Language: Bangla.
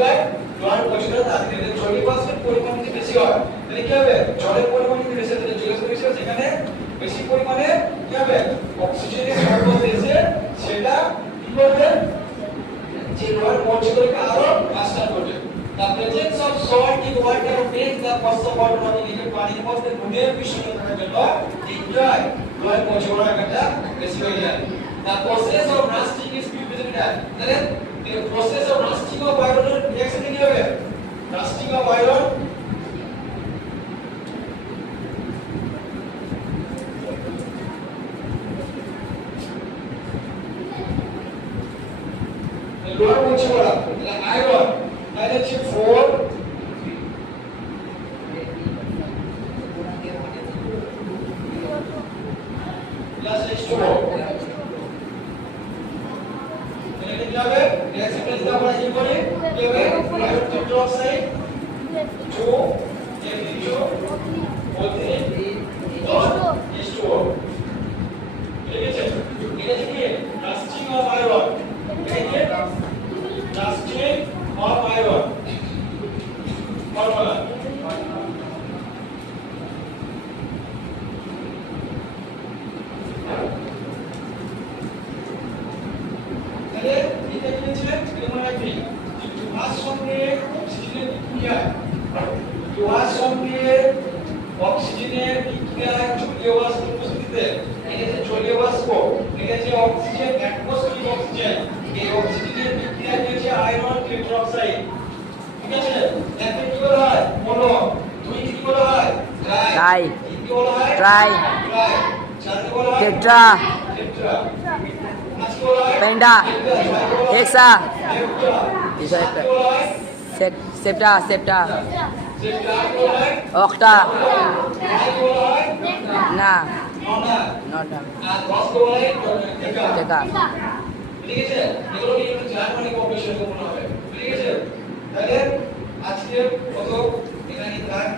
হয় জলের পরিমাণটা তাড়াতাড়ি যদি জলীয় বাষ্পের পরিমাণ যদি বেশি হয় তাহলে কি হবে জলের পরিমাণ যদি বেশি হয় তাহলে জলীয় বাষ্প বেশি হয় সেখানে বেশি পরিমাণে কি হবে অক্সিজেনের সরবরাহ এসে সেটা কি করবে যে জলের মৌলগুলোকে আরো নষ্ট করবে The presence of salt in water makes the process of water molecule পানির মধ্যে নুনের মিশ্রণের জন্য এনজয় জলের মৌলগুলো একটা বেশি হয়ে যায় The process of rusting is represented তাহলে the process of rusting of iron reaction কি হবে rusting of iron লোহার মৌলগুলো তাহলে আয়রন তাহলে হচ্ছে 4 plus H2O তাহলে কি হবে রিঅ্যাকশনটা যদি আমরা কি করি কি হবে আয়রন হাইড্রোক্সাইড 2 H2O3 H2O ঠিক আছে এটা কি রাস্টিং অফ আয়রন এটা রাস্টিং অফ আয়রন ফর্মুলা তাহলে এটা কি ছিল এটা রাখবি যে লোহার সঙ্গে অক্সিজেনের বিক্রিয়া লোহার সঙ্গে অক্সিজেনের বিক্রিয়ায় জলীয় বাষ্প উপস্থিতিতে এটা যে জলীয় বাষ্প এটা যে অক্সিজেন অ্যাটমসফিয়ারিক অক্সিজেন এই অক্সিজেনের বিক্রিয়া হচ্ছে আয়রন হাইড্রোক্সাইড ঠিক আছে এতে কি বলা হয় মনো দুই কি বলা হয় ট্রাই কি বলা হয় ট্রাই চারটি বলা হয় টেট্রা পাঁচটি বলা হয় পেন্টা হেক্সা সেপ্টা অক্টা না নটা টেকা ঠিক আছে এগুলো কি একটু জার্মানি কম্পিটিশন মনে হবে ঠিক আছে তাহলে আজকে কত এখানে থাক